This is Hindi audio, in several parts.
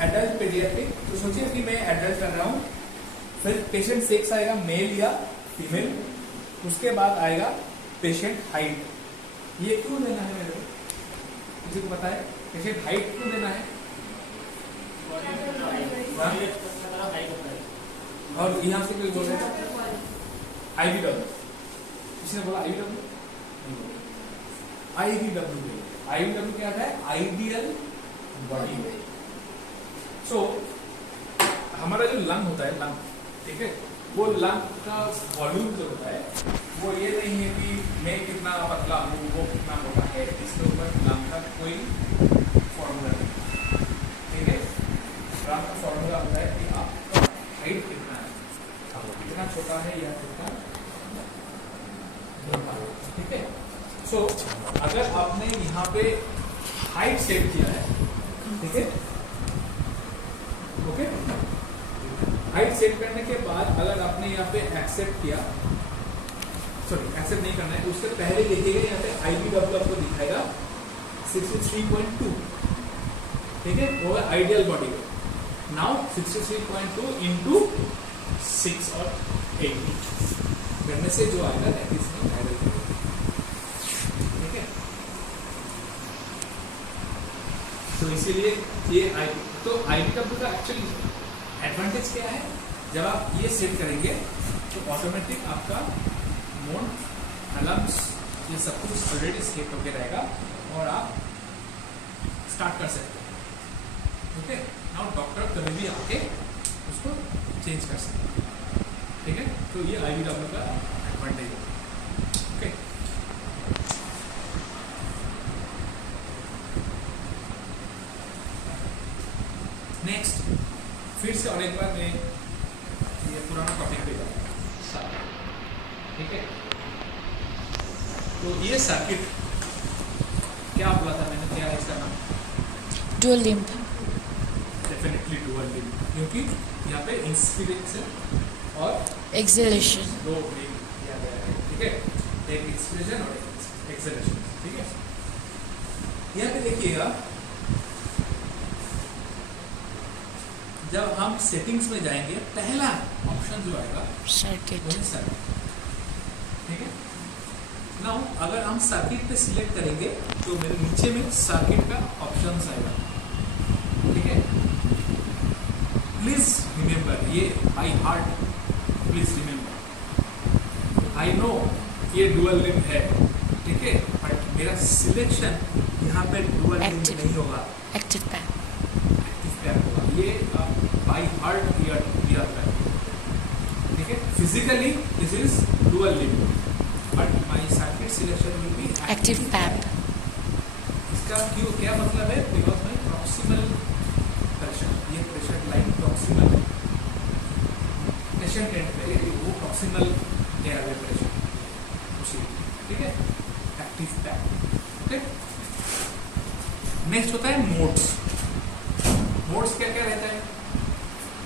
एडल्ट पीडियाट्रिक, तो सोचिए कि मैं एडल्ट कर रहा हूँ, फिर पेशेंट सेक्स आएगा मेल या फीमेल, उसके बाद आएगा पेशेंट हाइट। ये क्यों देना है मेरे को, किसी को पता है पेशेंट हाइट क्यों देना है? और यहाँ से कोई बोल रहे थे IBW, किसने बोला IBW? IBW क्या है? Ideal body weight. सो हमारा जो लंग होता है, लंग, ठीक है, वो लंग का वॉल्यूम जो होता है वो ये नहीं है कि मैं कितना पतला हूँ, वो कितना मोटा है, इसके ऊपर लंग का कोई फॉर्मूला नहीं, ठीक है। लंग का फॉर्मूला होता है कि आपका हाइट कितना है, कितना छोटा है या कितना, ठीक है। सो अगर आपने यहाँ पे हाइट सेट किया है, ठीक है, ओके, हाइट सेट करने के बाद अगर आपने यहाँ पे एक्सेप्ट किया, सॉरी एक्सेप्ट नहीं करना है, उससे पहले देखिएगा यहाँ पे IBW आपको दिखाएगा 63.2, ठीक है, वो है ideal body weight. Now 63.2 into 6 और 8 करने से जो आएगा दैट इज आइडियल बॉडी, ठीक है। तो इसीलिए ये तो IBW का एक्चुअली एडवांटेज क्या है, जब आप ये सेट करेंगे तो ऑटोमेटिक आपका मोड, अलार्म्स, ये सब कुछ ऑलरेडी सेट होके रहेगा और आप स्टार्ट कर सकते हैं, ओके। नाउ डॉक्टर कभी भी आके उसको चेंज कर सकते हैं, ठीक है। तो ये IBW का एडवांटेज है, ओके। नेक्स्ट फिर से और एक बार मैं ये पुराना टॉपिक पे जाऊँ, ठीक है। तो ये सर्किट क्या बोला था मैंने, क्या है इसका नाम? Dual limb. Definitely dual limb, क्योंकि यहाँ पे इंस्पिरेशन और एक्सहेलेशन दो ब्रेक किया गया है, ठीक है, एक इंस्पिरेशन और एक एक्सहेलेशन, ठीक है। यहाँ पे देखिएगा, जब हम सेटिंग्स में जाएंगे पहला ऑप्शन जो आएगा सर्किट, वही सर्किट, ठीक है। नाउ अगर हम सर्किट पे सिलेक्ट करेंगे तो मेरे नीचे में सर्किट का ऑप्शंस आएगा, ठीक है। प्लीज रिमेंबर, ये by heart please remember, I know ये डुअल लिंब है, ठीक है, बट मेरा सिलेक्शन यहाँ पे डुअल लिंब नहीं होगा, एक्टिव पैप, होगा, ये बाय हार्ट याद रखें, ठीक है। Physically this is dual limb but my circuit selection will be active PAP. इसका क्यों, क्या मतलब है? बिकॉज माय प्रॉक्सिमल प्रेशर, ये pressure line proximal patient end पे वो प्रॉक्सिमल एयर वे प्रेशर उसी, ठीक है, एक्टिव पैप, ओके। नेक्स्ट होता है मोड्स। मोड्स क्या क्या रहता है,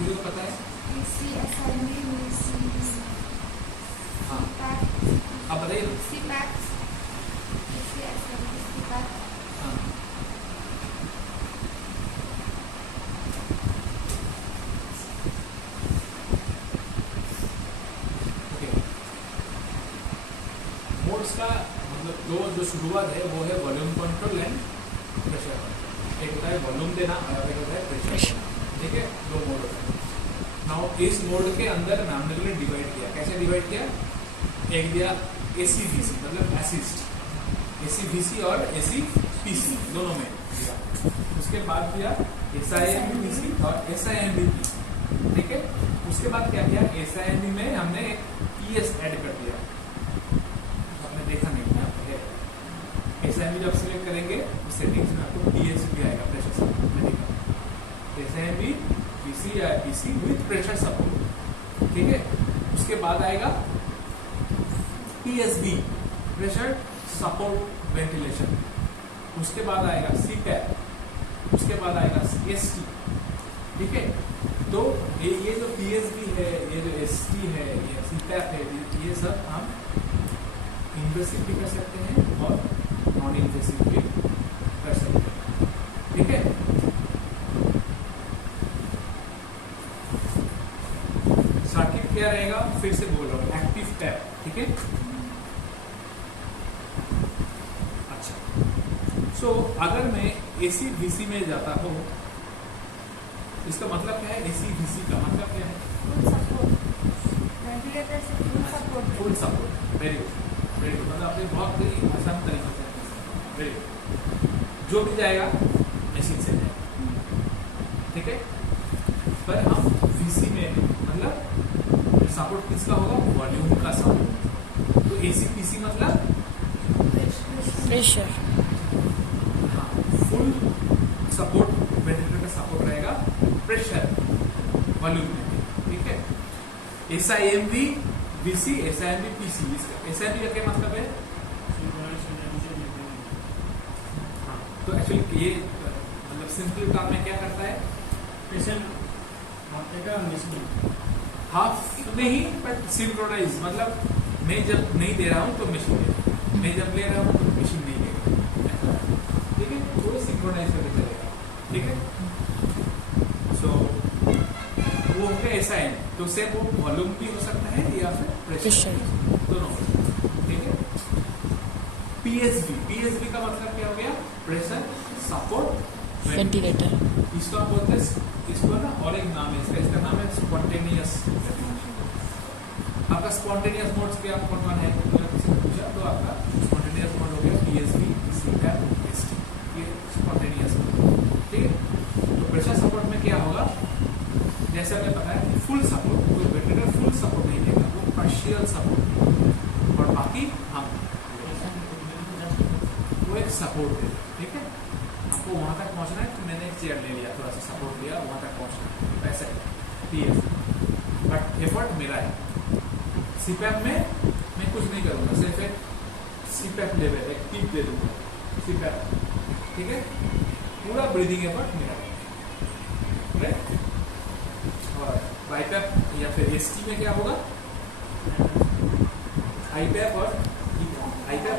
मुझे तो पता है, हाँ आप बताइए। हाँ ओके, मोड्स का मतलब दो जो शुरुआत है वो है वॉल्यूम कंट्रोल एंड प्रेशर। एक होता है वॉल्यूम देना और एक होता है प्रेशर, ठीक है, दो मोड होता है। नाउ इस मोड के अंदर हमने लोगों ने डिवाइड किया, कैसे डिवाइड किया? एक दिया AC/DC मतलब असिस्ट, AC/DC और AC/PC दोनों में दिया, उसके बाद दिया SIMD/PC और SIMD/P, ठीक है। उसके बाद क्या किया, SIMD में हमने एक PS ऐड कर दिया, आपने देखा नहीं था, SIMD जब सिलेक्ट करेंगे उस सेटिंग्स में आपको PS भी आएगा, प्रेशर सपोर्ट में देखा, SIMD PC या PC विथ प्रेशर सपोर्ट, ठीक है। उसके बाद आएगा PSB प्रेशर सपोर्ट वेंटिलेशन, उसके बाद आएगा CPAP, उसके बाद आएगा ST, ठीक है। तो ये जो PSB है, ये जो ST है, ये CPAP है, ये सब हम इन्वेसिव भी कर सकते हैं और नॉन इन्वेसिव भी कर सकते हैं, ठीक है। फिर से बोल रहा हूँ, एक्टिव टैप, ठीक है। अच्छा, सो अगर मैं AC DC में जाता हूँ, इसका मतलब क्या है? AC DC का मतलब क्या है? Full support. Very good, very good. मतलब आपने बहुत ही आसान तरीके से, वेरी गुड। जो भी जाएगा मशीन से जाएगा, ठीक है। पर हम VC में मतलब सपोर्ट किसका होगा? वॉल्यूम का सपोर्ट। तो AC PC मतलब प्रेशर। हाँ, फुल सपोर्ट, वेंटिलेटर का सपोर्ट रहेगा प्रेशर वॉल्यूम में, ठीक है। SIMV VC, SIMV PC। SIMV का क्या मतलब है? हाँ, तो एक्चुअली ये मतलब सिंपल टर्म में क्या करता है? हाफ नहीं, बट सिंक्रोनाइज, मतलब मैं जब नहीं दे रहा हूँ तो मशीन देगा, मैं जब ले रहा हूँ तो मशीन नहीं देगा, ठीक है। वो सिंक्रोनाइज करके चलेगा, ठीक है। सो वो हो गया ऐसा है, तो से वो वॉल्यूम भी हो सकता है या फिर प्रेशर, दोनों, ठीक है। PSV का मतलब क्या हो गया? Pressure support ventilator. इसको आप बोलते हैं, इसको ना और एक नाम है इसका नाम है स्पॉन्टेनियस। आपका स्पॉन्टेनियस मोड्स क्या कौन कौन है? अगर किसी ने पूछा तो आपका स्पॉन्टेनियस मोड हो गया PSV, CPAP, ST, ये स्पॉन्टेनियस मोड, ठीक है। तो प्रेशर सपोर्ट में क्या होगा? जैसे हमें पता है फुल सपोर्ट, तो वेंटिलेटर फुल सपोर्ट नहीं देगा, वो पार्शियल सपोर्ट, और बाकी हम वो एक सपोर्ट देगा, ठीक है। आपको वहां तक पहुंचना है, तो मैंने एक चेयर ले लिया, थोड़ा सा सपोर्ट लिया, वहां तक पहुंचना है, वैसा ही PSV, बट एफर्ट मेरा है। CPAP में मैं कुछ नहीं करूंगा, सिर्फ एक CPAP लेवल, एक टिप दे दूंगा, CPAP, ठीक है। पूरा ब्रीदिंग एफर्ट मेरा है, राइट। और BiPAP या फिर ST में क्या होगा? IPAP और EPAP,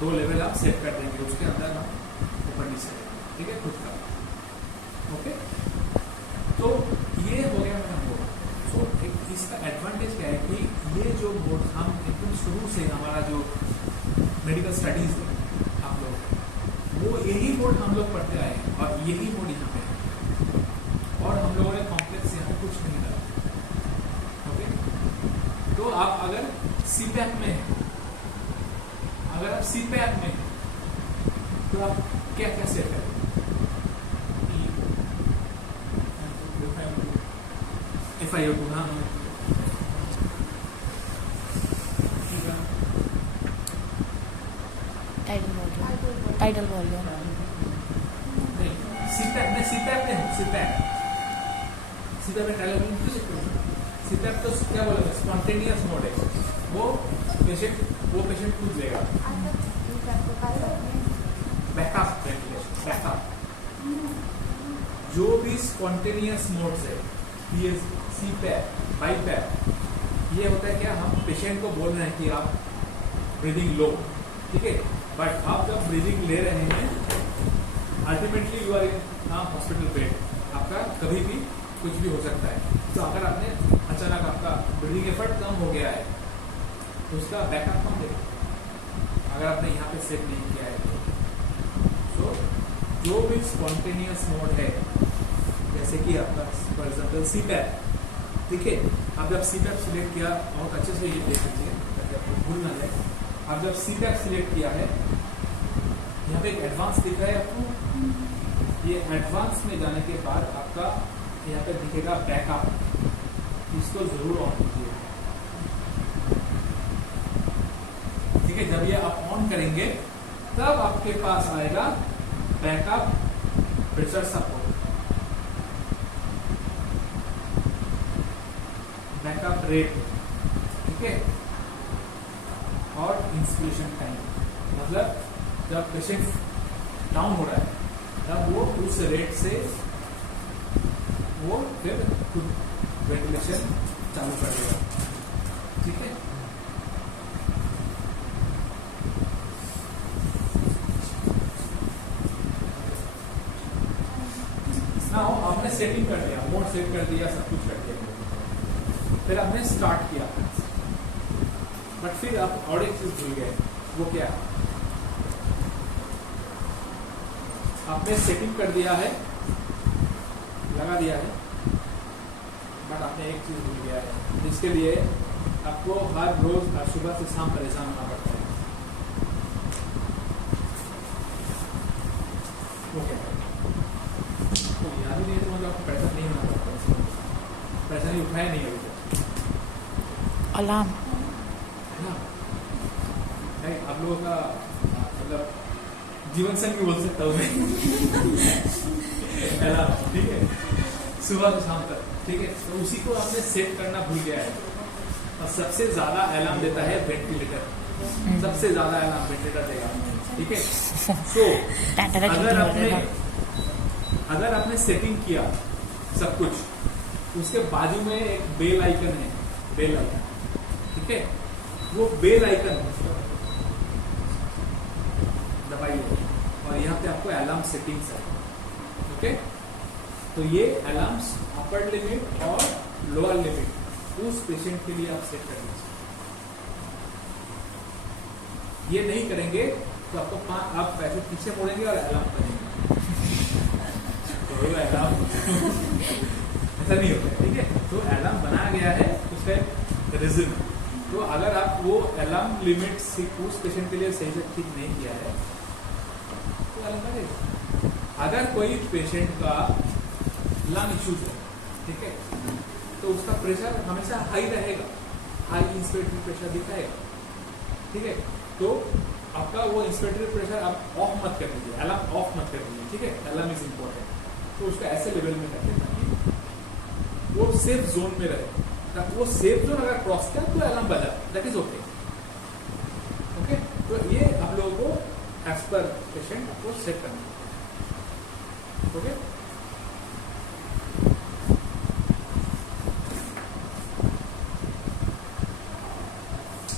दो लेवल आप सेट कर देंगे, उसके अंदर हम ऊपर नीचे, ठीक है, खुद का, ओके। तो ये हो गया मेरा मोड। तो इसका एडवांटेज क्या है कि ये जो मोड हम एकदम शुरू से हमारा जो मेडिकल स्टडीज है आप लोग, वो यही मोड हम लोग पढ़ते आए हैं, और यही मोड यहाँ पे है, और हम लोगों ने कॉम्प्लेक्स यहाँ कुछ नहीं डाला, ओके। तो आप अगर CPAP में हैं, अगर आप CPAP में हैं, तो आप क्या क्या सेट करें? FiO2, हाँ, टाइडल वॉल्यूम। CPAP में टाइडल वॉल्यूम क्यों लिखते हैं? CPAP तो क्या बोला? स्पॉन्टेनियस मोड है, वो पेशेंट खुद लेगा। बैकअप जो भी स्पॉन्टेनियस मोड्स है, CPAP, BiPAP, ये होता है क्या? हम पेशेंट को बोल रहे हैं कि आप ब्रीदिंग लो, ठीक है, बट आप जब ब्रीदिंग ले रहे हैं, ultimately you are in hospital bed, आपका कभी भी कुछ भी हो सकता है। तो अगर आपने अचानक आपका ब्रीदिंग एफर्ट कम हो गया है, तो उसका बैकअप कौन देगा? अगर आपने यहाँ पे सेट नहीं किया है तो जो भी स्पॉन्टेनियस मोड है, जैसे कि आपका फॉर एग्जाम्पल CPAP, ठीक है, आप जब CPAP सिलेक्ट किया, बहुत अच्छे से ये देख लीजिए ताकि आपको भूल ना जाए। आप जब CPAP सिलेक्ट किया है, यहाँ पे एक एडवांस दिख रहा है आपको, ये एडवांस में जाने के बाद आपका यहाँ पे दिखेगा बैकअप, इसको जरूर ऑन कीजिए, ठीक है। जब ये आप ऑन करेंगे तब आपके पास आएगा backup pressure support, backup rate, ठीक है, और इंस्पिरेशन टाइम, मतलब जब पेशेंट डाउन हो रहा है तब वो उस रेट से वो फिर खुद वेंटिलेशन चालू कर देगा, ठीक है। नाउ आपने सेटिंग कर दिया, मोड सेट कर दिया, सब कुछ कर दिया, फिर आपने स्टार्ट किया, बट फिर आप और एक चीज भूल गए, वो क्या है? आपने सेटिंग कर दिया है, लगा दिया है, बट आपने एक चीज भूल गया है, जिसके लिए आपको हर रोज सुबह से शाम परेशान होना पड़ता है। वो क्या है? तो याद ही नहीं है तो मतलब आपको पैसा नहीं होना पड़ता, पैसा नहीं उठाया नहीं अभी तक, अलार्म। है ना? आप लोगों का मतलब जीवन संगी बोल सकता हूँ मैं। ठीक है, सुबह से शाम तक, ठीक है। तो उसी को आपने सेट करना भूल गया है। और सबसे ज्यादा अलार्म देता है वेंटिलेटर, सबसे ज्यादा अलार्म वेंटिलेटर देगा, ठीक है। सो अगर आपने सेटिंग किया सब कुछ, उसके बाजू में एक बेल आइकन है, बेल आइकन, ठीक है। वो बेल आइकन दबाइए और यहाँ पे आपको अलार्म सेटिंग्स है, ओके। तो ये अलार्म्स अपर लिमिट और लोअर लिमिट उस पेशेंट के लिए आप सेट कर लीजिए। ये नहीं करेंगे तो आपको आप पैसे पीछे मोड़ेंगे और अलार्म करेंगे, तो अलार्म ऐसा नहीं होता, ठीक है। तो अलार्म बनाया गया है उसका रीजन। तो अगर आप वो अलार्म लिमिट उस पेशेंट के लिए सही से ठीक नहीं किया है तो अलार्म करेगा। अगर कोई पेशेंट का लंग इश्यूज है, ठीक है, तो उसका प्रेशर हमेशा हाई रहेगा, हाई इंस्पिरेटरी प्रेशर दिखाएगा, ठीक है। तो आपका वो इंस्पिरेटरी प्रेशर आप ऑफ मत कर दीजिए, अलार्म ऑफ मत कर दीजिए, ठीक है। Alarm is important. तो उसका ऐसे लेवल में रखें ताकि वो सेफ जोन में रहे। वो सेफ जोन अगर क्रॉस किया तो अलार्म बजा, दैट इज ओके, ओके। तो ये आप लोगों को एज पर पेशेंट आपको सेट करना है, ओके।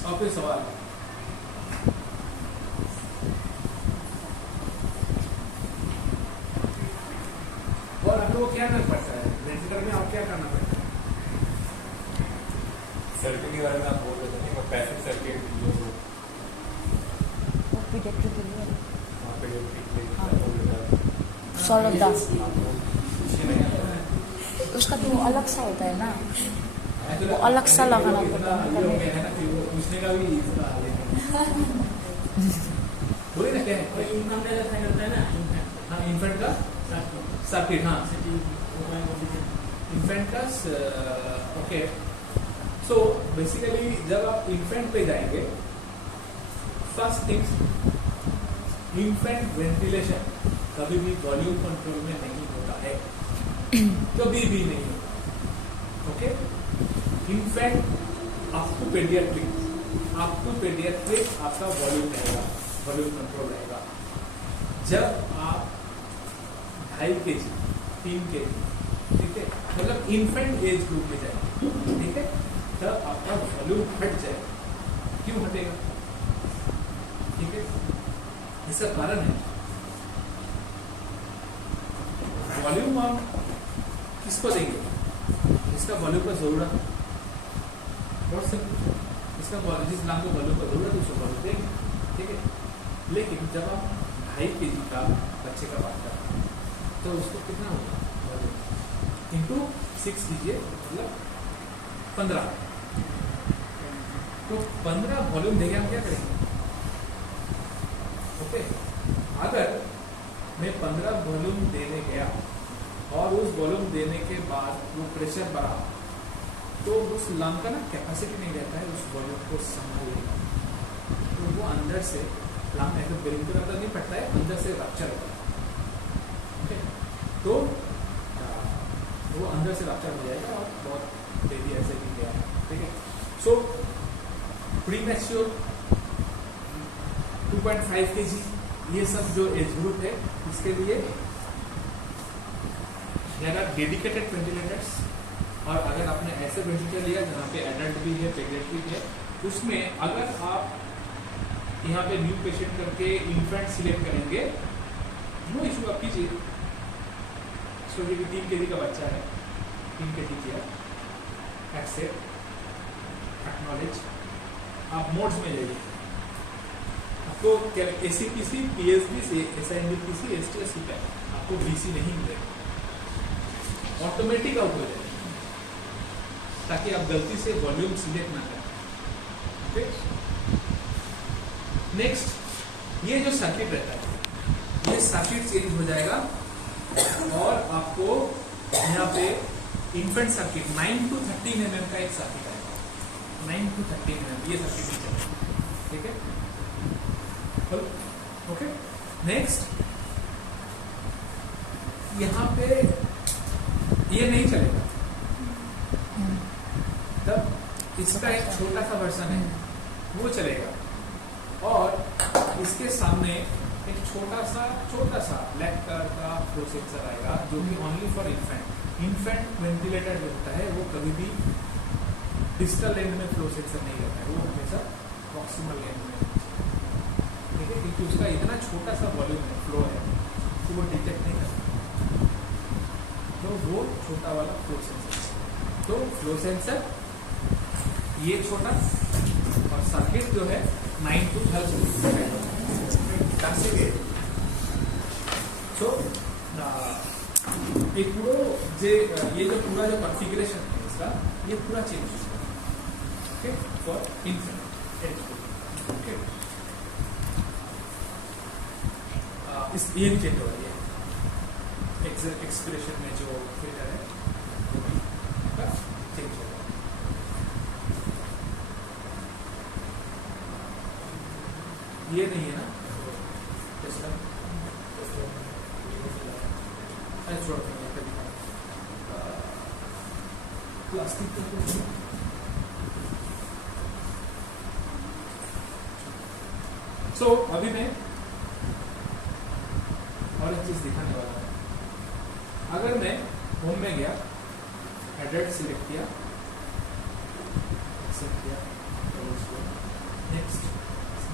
और कोई सवाल? और हम लोग को क्या करना पड़ता है वेंटिलेटर में? आप क्या करना पड़ता है? सर्किट के बारे में आप बोल रहे थे, पैसिव सर्किट जो सॉर्ट ऑफ दैट, उसका तो अलग सा होता है ना, वो अलग सा लगाना पड़ता है। पूछने का भी बोले ना क्या है? हाँ, इन्फेंट का सर्किट, हाँ, इन्फेंट का ओके। सो बेसिकली जब आप इन्फेंट पे जाएंगे, फर्स्ट थिंग्स, इन्फेंट वेंटिलेशन कभी भी वॉल्यूम कंट्रोल में नहीं होता है, कभी भी नहीं होता, okay. Infant up to paediatric आपका वॉल्यूम रहेगा, वॉल्यूम कंट्रोल रहेगा। जब आप 2.5 kg 3 kg, ठीक है, मतलब इन्फेंट एज ग्रुप में जाएंगे, ठीक है, तब आपका वॉल्यूम हट जाएगा। क्यों हटेगा? ठीक है, इसका कारण है वॉल्यूम आप किसको देंगे? इसका वॉल्यूम का जरूरत है, बहुत सिंपल। इसका जिस नाम को वॉल्यूम का जरूरत है उसको वॉल्यूम देंगे, ठीक है। लेकिन जब आप 2.5 kg का बच्चे का बात करते हैं तो उसको कितना होगा वॉल्यूम? इंटू 6 कीजिए, मतलब 15। तो 15 वॉल्यूम देंगे, हम क्या करेंगे? ओके, अगर मैं 15 वॉल्यूम देने गया और उस वॉल्यूम देने के बाद वो प्रेशर बढ़ा, तो उस लंग का ना कैपेसिटी नहीं रहता है उस वॉल्यूम को संभालने का, तो वो अंदर से लंग ऐसे ब्रेन के अंदर नहीं पड़ता है, अंदर से रप्चर होता है, ओके। तो वो अंदर से रप्चर हो जाएगा और बहुत देरी ऐसे भी गया है, ठीक है। सो प्रीमैच्योर 2.5 kg ये सब जो एज ग्रुप है, इसके लिए अगर डेडिकेटेड वेंटिलेटर्स, और अगर आपने ऐसे वेंटिलेटर लिया जहाँ पे एडल्ट भी है, पेडियाट्रिक है, उसमें अगर आप यहाँ पे न्यू पेशेंट करके इन्फेंट सिलेक्ट करेंगे, नो इशू, आप कीजिए। सोचिए कि 3 kg का बच्चा है, 3 kg किया, एक्सेप्ट, एक्नॉलेज। आप मोड्स में जाइए, आपको एसीपीसी, पीएसबी, एसआईएनडीपीसी, एसटीएस, सीपैक, आपको बीसी नहीं मिलेगा, ऑटोमेटिक आउट हो जाएगा, ताकि आप गलती से वॉल्यूम सिलेक्ट ना करें। ओके, नेक्स्ट, ये जो सर्किट रहता है, ये सर्किट चेंज हो जाएगा और आपको यहाँ पे इन्फेंट सर्किट 9 to 13 mm का एक सर्किट आएगा, 9 to 13 mm, ये सर्किट नहीं चलेगा, ठीक है। ओके, नेक्स्ट, यहाँ पे ये नहीं चलेगा, तब इसका एक छोटा सा वर्जन है वो चलेगा, और इसके सामने एक छोटा सा ब्लैक कलर का फ्लो सेंसर आएगा, जो कि ओनली फॉर इन्फेंट वेंटिलेटर जो होता है वो कभी भी डिस्टल एंड में फ्लो सेंसर नहीं रहता है, वो हमेशा प्रॉक्सिमल एंड में, ठीक है, क्योंकि उसका इतना छोटा सा वॉल्यूम है, फ्लो है, तो वो डिटेक्ट नहीं करता, तो वो छोटा वाला फ्लो सेंसर। तो फ्लो सेंसर ये छोटा, और सर्किट जो है 9 to 12 सो ये जो पूरा जो कॉन्फ़िगरेशन है इसका, ये पूरा चेंज होगा, ओके, फॉर इन्फिनिट, ओके, इस ये चेंज हो रही है, एक्सप्रेशन में जो फिल्टर है वो भी चेंज होगा। ये नहीं है ना, प्लास्टिक सो अभी मैं और एक चीज दिखाने वाला हूं। अगर मैं होम में गया, एड्रेस सिलेक्ट किया, नेक्स्ट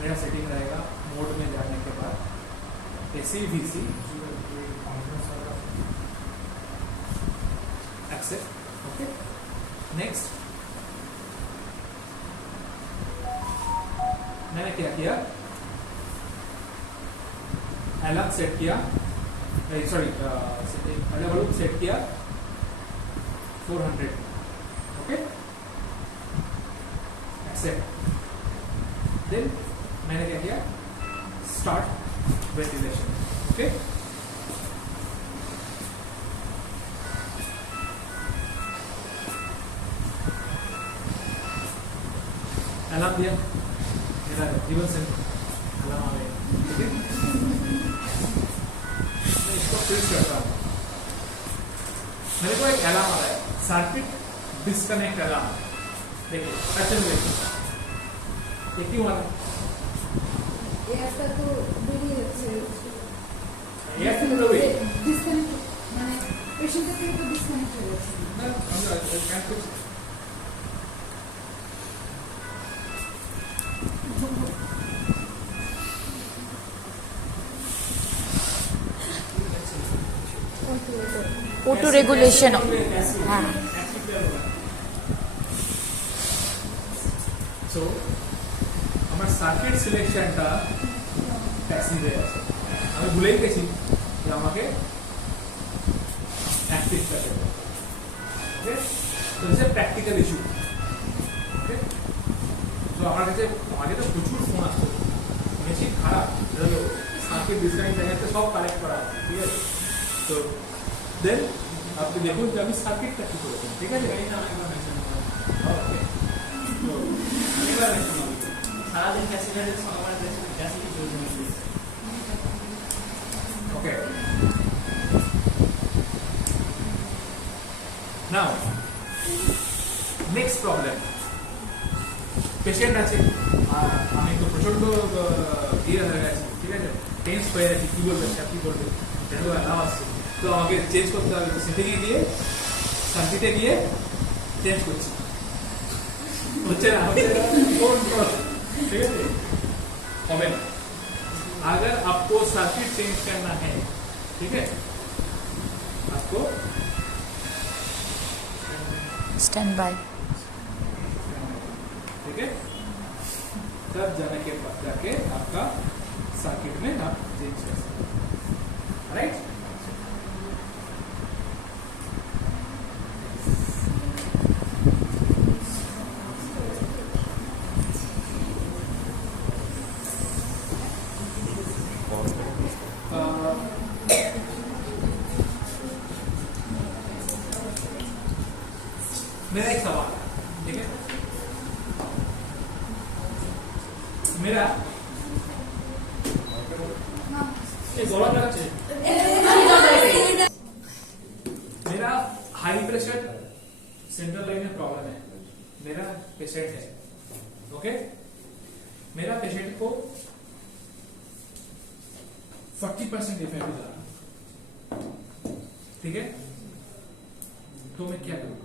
मेरा सेटिंग रहेगा, मोड में जाने के बाद एसीवीसी एक्सेप्ट, ओके, नेक्स्ट मैंने क्या किया, अलार्म सेट किया, सॉरी वॉल्यूम सेट किया 400, ओके, एक्सेप्ट, देन मैंने क्या किया, स्टार्ट वेंटिलेशन, ओके, अलार्म दिया, मेरा जीवन से अलार्म आ गया, ठीक है, मैं इसको प्रेस करता हूँ, मेरे को एक अलार्म आ रहा है, सर्किट डिस्कनेक्ट अलार्म, देखिए एक्शन देखिए, ये क्यों आ रहा है, একটা তো বেরিয়েছে একটু রবি ডিসকানেক্ট মানে পেশেন্টের থেকে তো ডিসকানেক্ট হয়ে গেছে না আমরা ক্যান করছি ऑटो रेगुलेशन, हाँ, সো আমার সার্কিট সিলেকশনটা প্যাসিভ হয়ে আছে, আমি ভুলেই গেছি যে আমাকে অ্যাক্টিভ করতে হবে, ওকে, তো দিস ইজ প্র্যাকটিক্যাল ইস্যু, ওকে, তো আমার কাছে আগে তো প্রচুর ফোন আসতো, মেশিন খারাপ, হলো সার্কিট ডিসকানেক্ট হয়ে গেছে, সব কালেক্ট করা, ঠিক আছে, তো দেন আপনি দেখুন যে আমি সার্কিটটা কি করেছি, ঠিক আছে, ওকে, তো সারাদিন ক্যাসিলারের সবার ক্যাসিলি চলছে না। ওকে, নাও নেক্সট প্রবলেম, পেশেন্ট আছে আর আমি তো প্রচন্ড ইয়ে হয়ে গেছি, ঠিক আছে, টেন্স হয়ে গেছি, কি বলবে স্যার, কি করবে, সেটাও নাও আসছে, তো আমাকে চেঞ্জ করতে হবে, সেটিংয়ে গিয়ে সার্কিটে গিয়ে চেঞ্জ করছি, হচ্ছে না, ठीक है, हमें अगर आपको सर्किट चेंज करना है, ठीक है, आपको स्टैंड बाय, ठीक है, तब जाने के बाद जाके आपका सर्किट में आप चेंज कर सकते हैं, राइट। मेरा एक सवाल है, ठीक है, मेरा मेरा हाई प्रेशर सेंट्रल लाइन में प्रॉब्लम है, मेरा पेशेंट है, ओके, मेरा पेशेंट को 40% इफेक्ट जा रहा, ठीक है, तो मैं क्या करूंगा?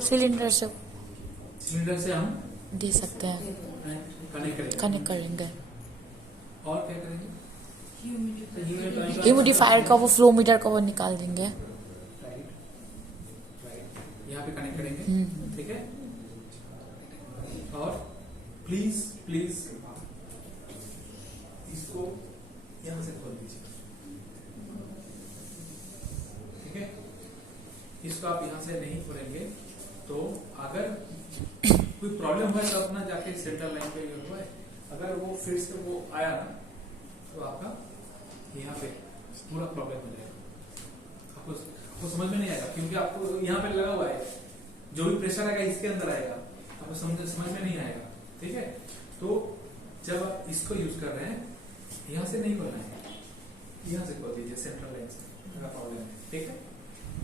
सिलेंडर से हम दे सकते हैं, कनेक्ट कर लेंगे। और क्या करेंगे? ह्यूमिडिफायर का वो फ्लो मीटर का वो निकाल देंगे। राइट, यहाँ पे कनेक्ट करेंगे, ठीक है, और प्लीज प्लीज इसको यहाँ से खोल दीजिए, ठीक है, इसको आप यहाँ से नहीं खोलेंगे तो अगर कोई प्रॉब्लम हुआ तो अपना जाके सेंट्रल लाइन पे हुआ है, अगर वो फिर से वो आया ना तो आपका यहाँ पे पूरा प्रॉब्लम हो जाएगा, आपको समझ में नहीं आएगा, क्योंकि आपको यहाँ पे लगा हुआ है, जो भी प्रेशर आएगा इसके अंदर आएगा, आपको समझ में नहीं आएगा, ठीक है। तो जब आप इसको यूज कर रहे हैं, यहाँ से नहीं खोलना है, यहाँ से खोल दीजिए सेंट्रल लाइन से, प्रॉब्लम है, ठीक है।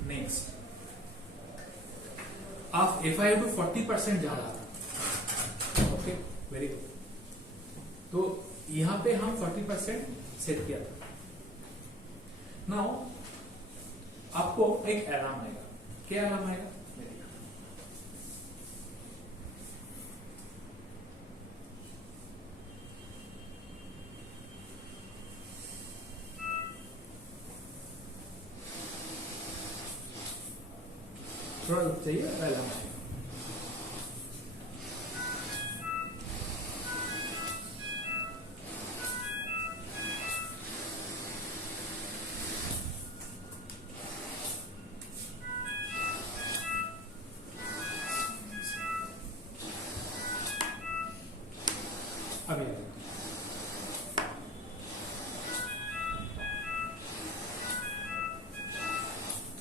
नेक्स्ट, आप FiO2 40% जा रहा था, ओके, वेरी गुड, तो यहां पे हम 40% सेट किया था। नाउ आपको एक अलार्म आएगा, क्या अलार्म आएगा? थोड़ा रुक जाइए, अलार्म आएगा।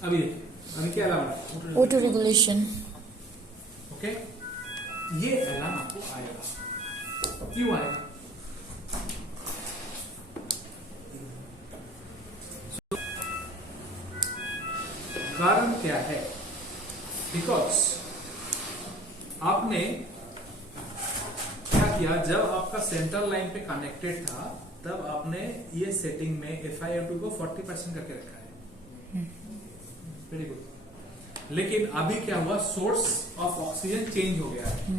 अभी अभी क्या अलार्म है? Auto regulation. ओके, ये अलार्म आपको आएगा, क्यों आएगा? कारण क्या है? बिकॉज आपने क्या किया, जब आपका सेंट्रल लाइन पे कनेक्टेड था तब आपने ये सेटिंग में FiO2 को 40% करके रखा है, वेरी गुड। लेकिन अभी क्या हुआ, सोर्स ऑफ ऑक्सीजन चेंज हो गया है,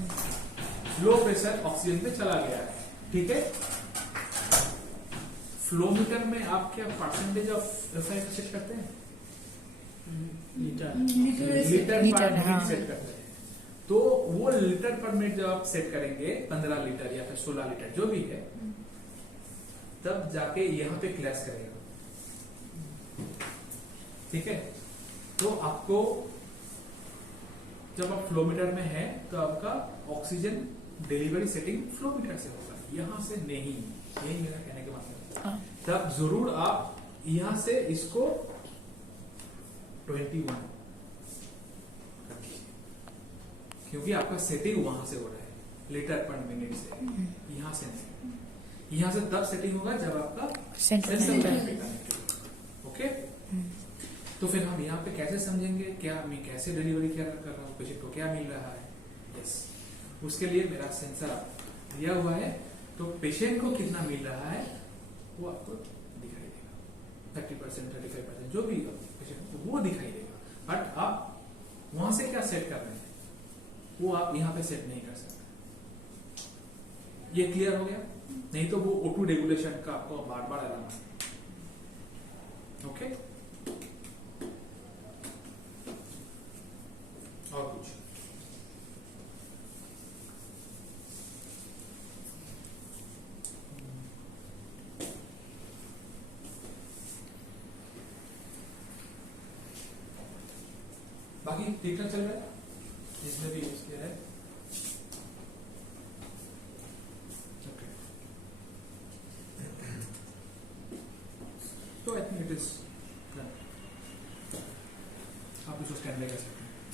लो प्रेशर ऑक्सीजन पे चला गया है, ठीक है। फ्लोमीटर में आप क्या परसेंटेज ऑफ FiO2 सेट करते हैं? लीटर पर मिनट सेट करते हैं, तो वो लीटर पर मिनट जब आप सेट करेंगे 15 लीटर या फिर 16 लीटर जो भी है, तब जाके यहाँ पे क्लैश करेगा, ठीक है। तो आपको जब आप फ्लोमीटर में है तो आपका ऑक्सीजन डिलीवरी सेटिंग फ्लोमीटर से होगा, यहाँ से नहीं, यही मेरा कहने का मतलब है। तब जरूर आप यहाँ से इसको 21 कर दीजिए, क्योंकि आपका सेटिंग वहां से हो रहा है लीटर पर मिनट से, यहाँ से नहीं। यहाँ से तब सेटिंग होगा जब आपका सेंट्रल लाइन पे कनेक्टेड, ओके। तो फिर हम यहाँ पे कैसे समझेंगे क्या मैं कैसे डिलीवरी कर रहा हूँ, पेशेंट को क्या मिल रहा है? यस, उसके लिए मेरा सेंसर दिया हुआ है, तो पेशेंट को कितना मिल रहा है वो आपको दिखाई देगा, 30%, 35%, जो भी पेशेंट को वो दिखाई देगा। बट आप वहां से क्या सेट कर रहे हैं वो आप यहाँ पे सेट नहीं कर सकते। ये क्लियर हो गया? नहीं तो वो O2 रेगुलेशन का आपको बार बार अलार्म, ओके। और कुछ बाकी ठीक ठाक चल रहा है।